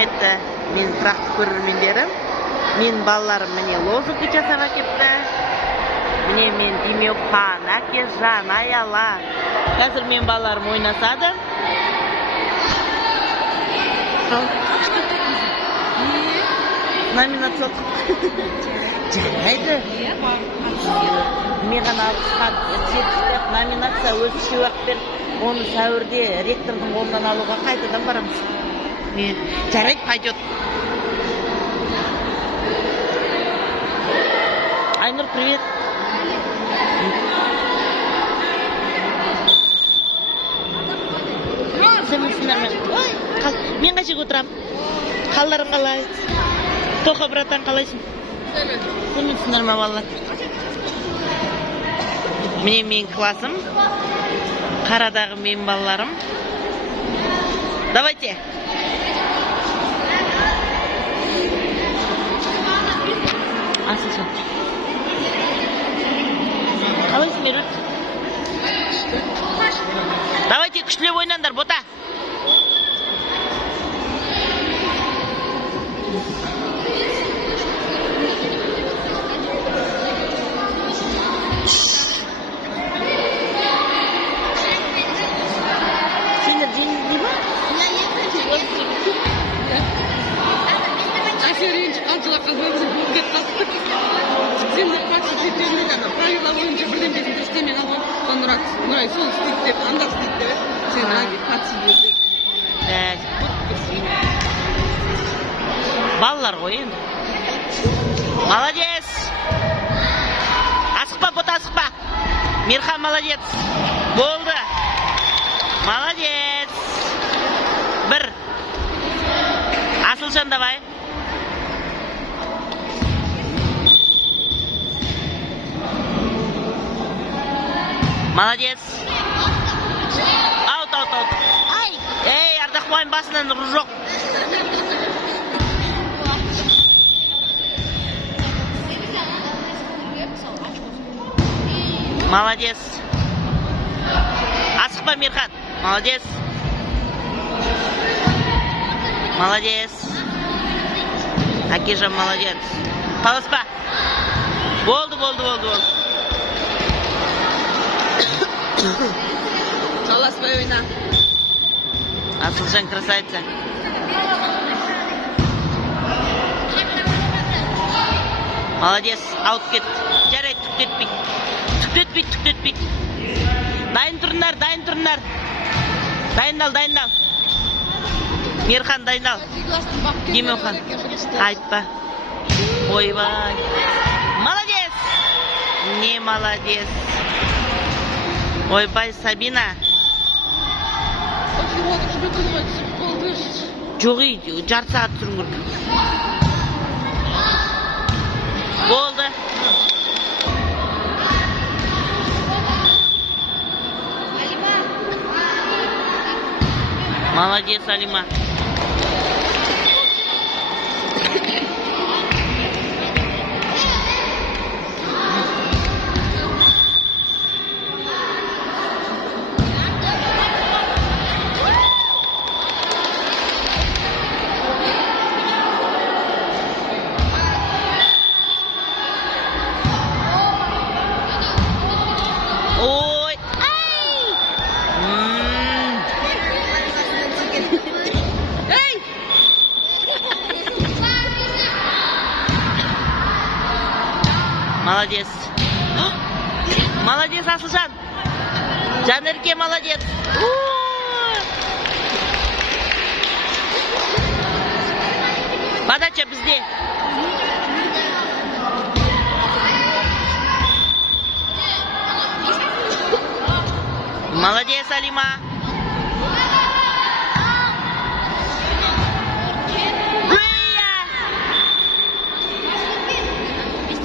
құрметті мен тұрақты көрермендерім, мен балаларым міне лозунг жасап әкепті. Міне мен Демеухан, Әкежан, Аяла. Қазір мен балаларым ойнасады. Номинациялық жарайды. Мен ғана жетістік номинация өзі сыйлық беріп, оны сәуірде ректордың қолынан алуға қайтадан барамыз. Жарайды, пойдет. Айнұр, привет. Мен қай жерге отырам? Қалдарың қалай? Тоқа, братан, қалайсың? Сәлеметсіңдер ме, балалар? Міне мен классым. Қарадағы мен балаларым. Давайте. Асылшы. Қалайсың, Мерут? Давайте, күштілеп ойнаңдар, бота. Балалар ғой енді. Молодец. Асықпа, бота, асықпа. Мирхан молодец. Болды. Молодец. Бір. Асылжан, давай. Молодец. Аут. Ей, Ардақбайдың басынан ұры жоқ. Молодец. Асықпа, Мирхан. Молодец. Молодец. Әкежан, молодец. Таласпа. Болды. Таласпай ойна. Асылжан красавица. Молодец. Аут кет. Жарайды, түк кетпейді. Дайын тұрыңдар. Дайындал. Мирхан, дайындал. Демеухан. Айтпа. Ойбай. Молодец. Не молодец. Ойбай, Сабина. Жоғи, жарты сағат тұрың көрді. Болды. Молодец, Алима. Ой, молодец. Молодец, Асылжан. Жанерке, молодец. Подача бізде. Молодец, Алима.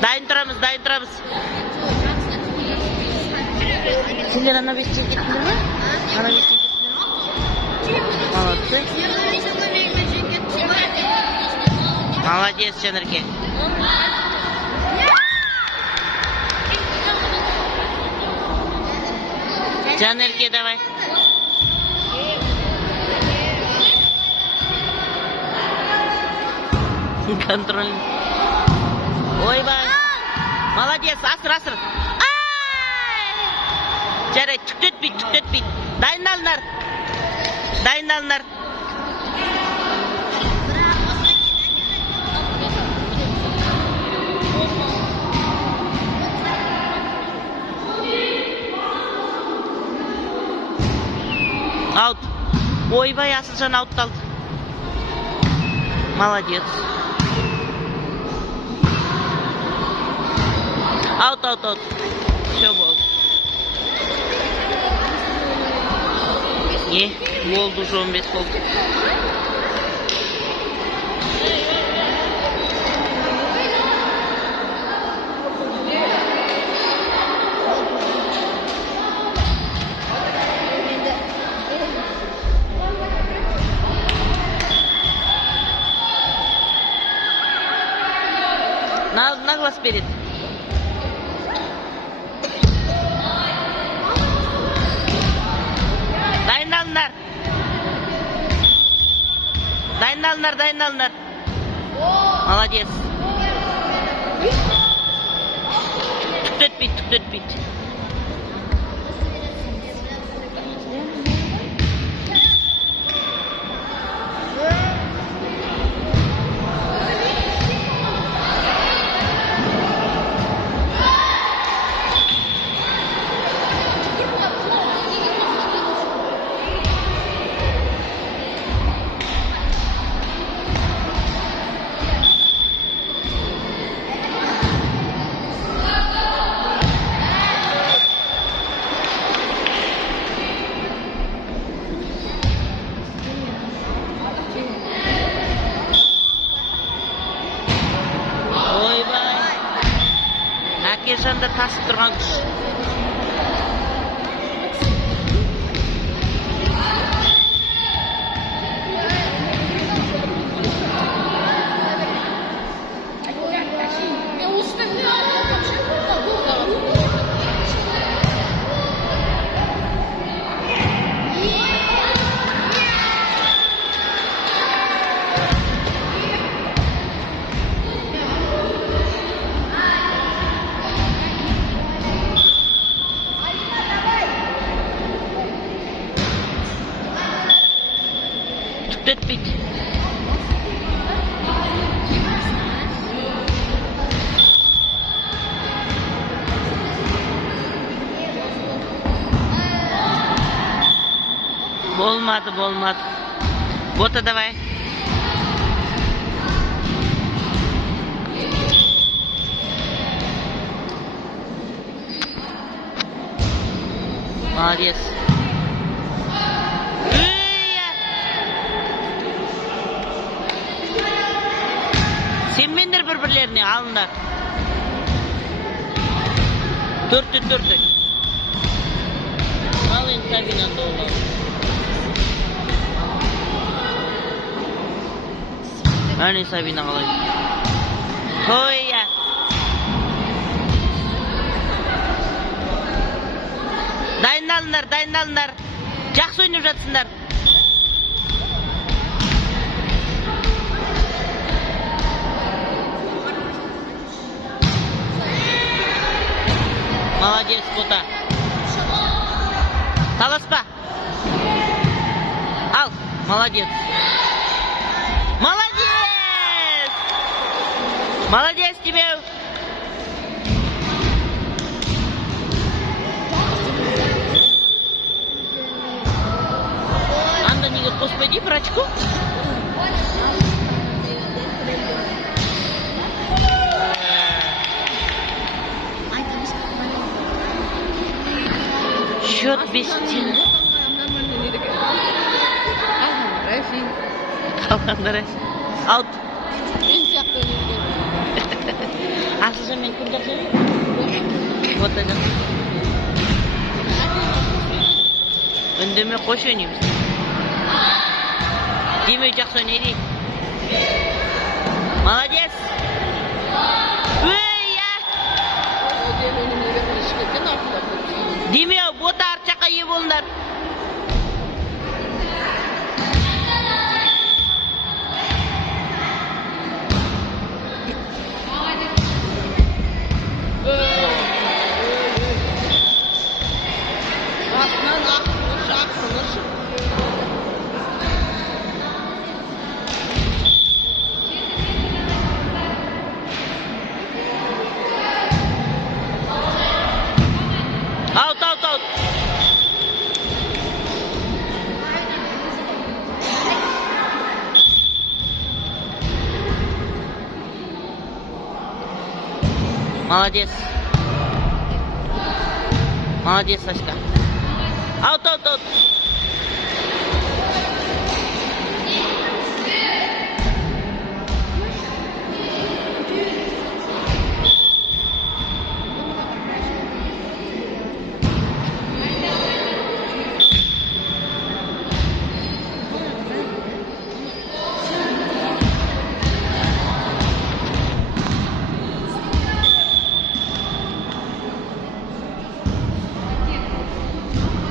Дайын тұрамыз. Сендер ана бесте кеттіңдер ме? Молодцы. Молодец, Жанерке. Жанерке, давай. Контроль. Ойбай. Молодец, асыр. Ай! Жарайды, түктетпейді. Дайындалыңдар. Аут. Ойбай, Асылжан аутталды. Молодец. Аут. Все болды. Болды, уже 15 болды. На глаз перед. Дайындалыңдар. Молодец. Түктетпейді. Әкежанды тасып тұрған күш. Түктетпейді. Болмады. Бота давай. Молодец. Сенмендер бір-бірлеріне алыңдар. Төрт. Ал енді Сабинаны доғылау. Әне Сабина қалай. Қойя. Дайындалыңдар. Жақсы ойнап жатсыңдар. Молодец, Бота. Таласпа. Ал, молодец. Молодец, Тимеу. Анда неге қоспайды врачку? Счет 5. Қалғандар аут. Асылжан мен күн жақсы ме? Вот это. Үндеме қош ойнаймыз. Демеу жақсы ойнайды. Молодец. Демеу, Бота арт жаққа ие болыңдар. Молодец. Молодец, Сашка. Аут.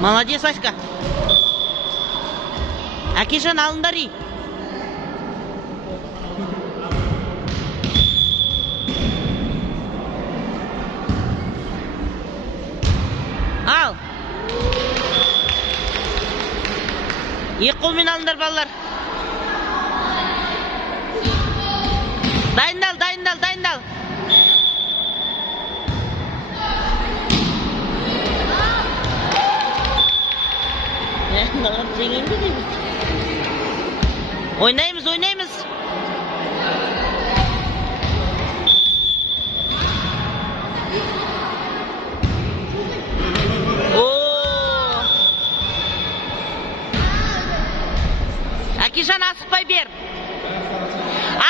Молодец, Аська. Әкежан, алыңдар үй. Ал. Екі қолмен алыңдар, балалар. Дайындал. Ойнаймыз. Әкежан, асықпай бер.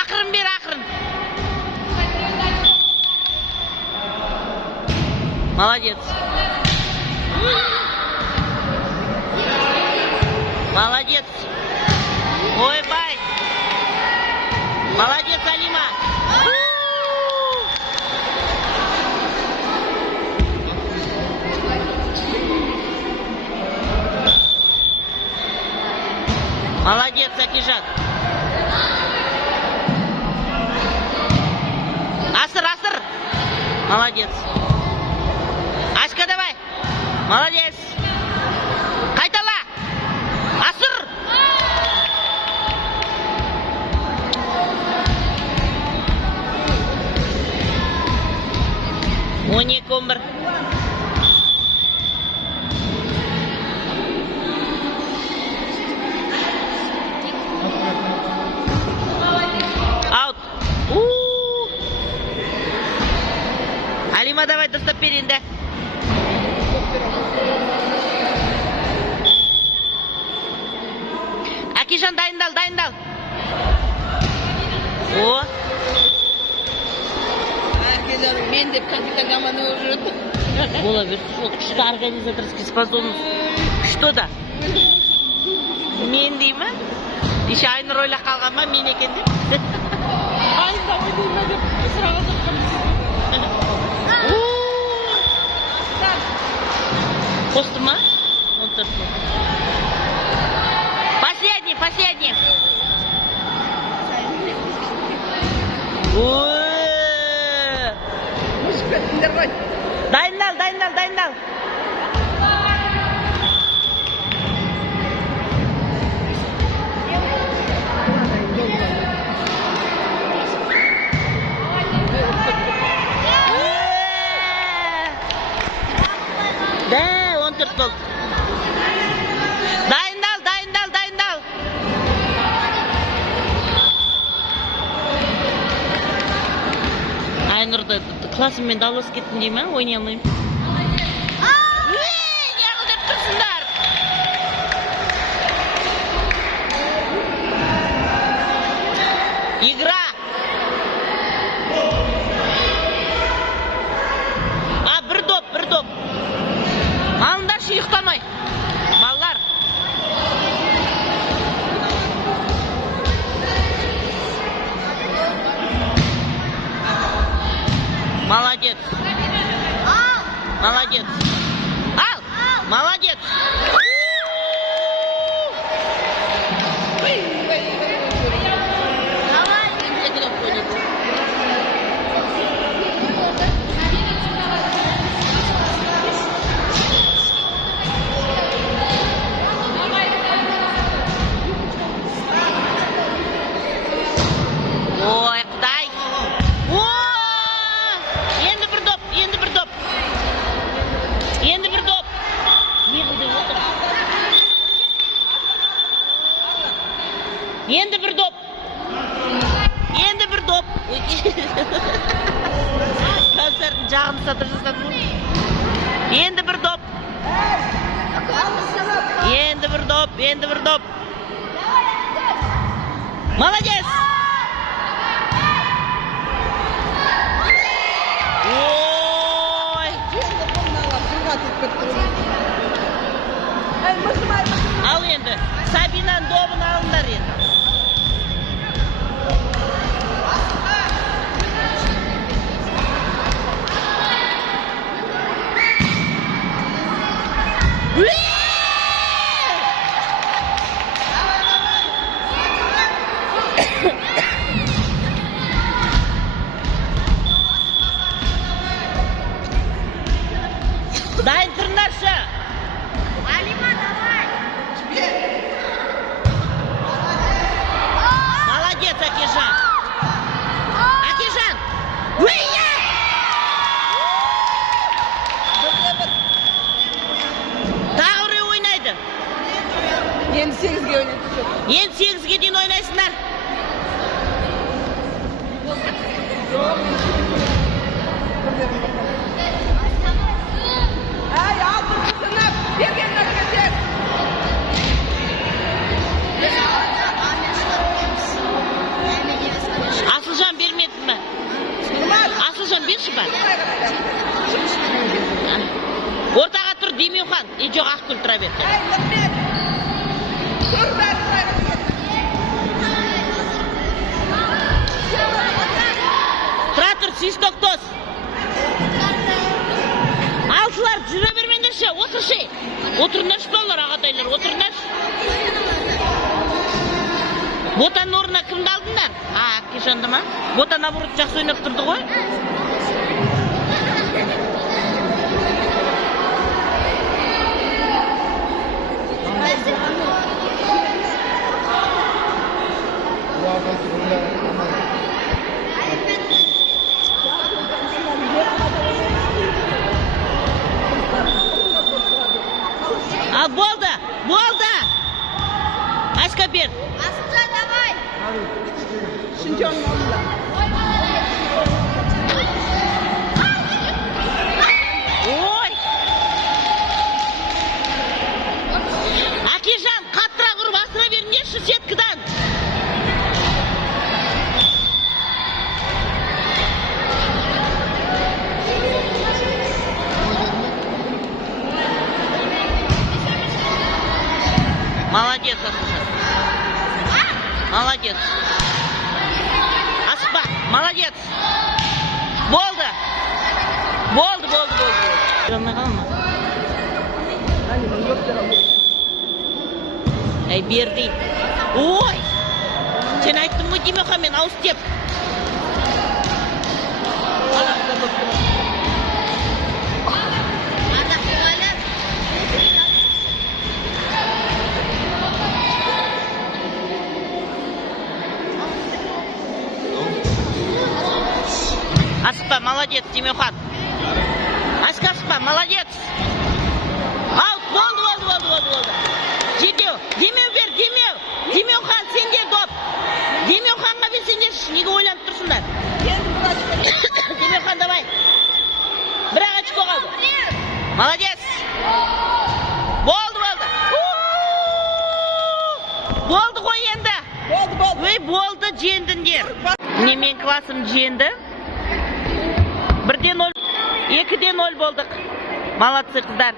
Ақырын бер. Молодец. Молодец. Ой, бай. Молодец, Алима. Молодец, Акижан. Асыр. Молодец. Ашка, давай. Молодец. Қайтала. Асыр. 12-11. Аут. Алима, давай, дұрыстап бер енді. Әкежан, дайындал. О. Әкежан, мен деп капитан команда болып жүреді. Бола берсін, сол күшті организаторский способность. Күшті да. Мен деймі? Еще Айнұр ойлап қалған ма, мен екен деп. Айында ойдейма деп сұраған жатқанбыз. Қосты ма? 14. Последний. Дайындал. Да, 14 болды. Дайындал. Айнұрды классыммен дауласып кеттім дей ма? Ойнай алмаймын. Неғылдап тұрсыңдар? Игра. Бір доп. Алыңдаршы, ұйықтамай. Балалар. Молодец. Ал. Молодец. Ой, Құдай. Енді бір доп. Енді бір доп. Қазір жағын сатыр жасадым. Енді бір доп. Енді бір доп. Молодец! Ой! Ал енді, Сабинан добын алындар енді. Дайын тұрындаршы. Алима, давай. Молодец, Акижан. Акижан. Тағы ойнайды. Енді 8-ге ойнайды. Енді 8-ге дейін ойнайсыңдар. Ай, алтын сынып, бергенler кетер. Асылжан бермеді ме? Асылжан берші ба? Ортаға тұр Демеухан. Жоқ, Ақгүл тұра берді. Ай, Нұрбек. Тұр бәрі. Тұра тұр, свисток тос. Алшылар жүре бермендерші, отыршы. Отырындаршы балалар, ағатайлар, отырындаршы. Ботан орнына кімді алдыңдар? Акижанды ма? Ботан наоборот жақсы ойнап тұрды ғой. Al болды. Aşka bir. Asılcan, давай. Шинчон молда. Ой. Акижан, қаттырақ ұрып асыра беріңдерші сеткідан. Молодец, Асылжан. Молодец. Аспа, молодец. Болды. Жанна қалма. Әй, берді. Ой! Сен айттың ғой Демеухан, мен ауыз деп. Аспа, молодец, Демеухан. Аска, Аспа, молодец. Ал, болды. Демеу бер. Демеухан, сенде доп. Демеуханға берсеңдерші, неге ойланып тұрсыңдар? Демеухан, давай. Бір-ақ очко қалды. Молодец. Болды. Болды ғой енді. Ой, болды, жеңдіңдер. Міне мен классым жеңді. 1-0, 2-0 болдық. Молодцы қыздар.